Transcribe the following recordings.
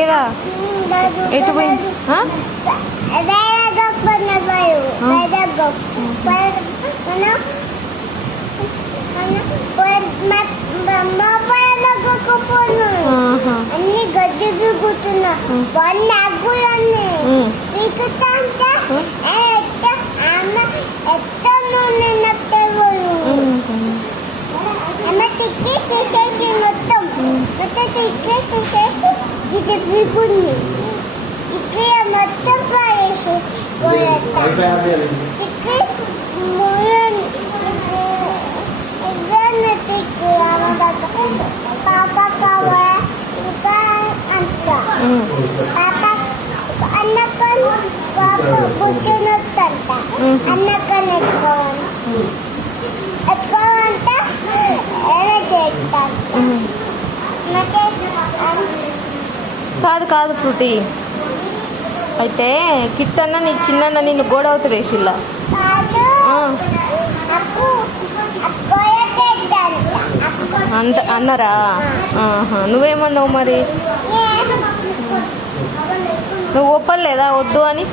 ఏరా ఎటు పోయింది? అన్ని గడ్డి పీకుతున్నా వాడిని అగ్గులన్నీ పీకుతా అంటే టిక్కి తీసేసి మొత్తం టిక్కి తీసేసి ఇది పీకుంది టిక్కి మొత్తం పారేసి టిక్కి పాప కావాలి ఇంకా అంత పాప అన్నకన్ పాప కూర్చొని వస్తుంట అన్నకన్ ఎత్తుకోవాలి ఎత్తుకోవాలంటే ఎలా చేస్తాను కాదు కాదు ఫ్రూటీ. అయితే కిట్టన్న నీ చిన్న నిన్ను గోడ అవుతుంది వేసిల్లా కాదు అంత అన్నారా? నువ్వేమన్నావు మరి? నువ్వు ఒప్పలేదా వద్దు అని?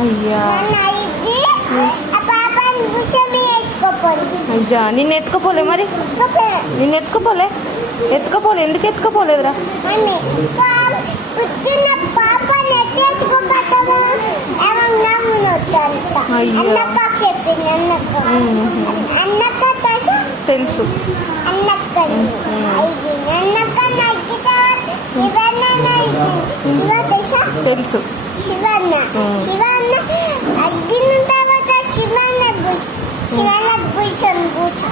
అయ్యా అయ్యా నిన్ను ఎత్తుకపోలే మరి? నిన్ను ఎత్తుకపోలే ఎందుకు ఎత్తుకపోలేదురా? తెలుసు తెలుసు శివన్న శివన్న అగ్గిన తర్వాత శివన్న శివన్న కూర్చొని కూర్చో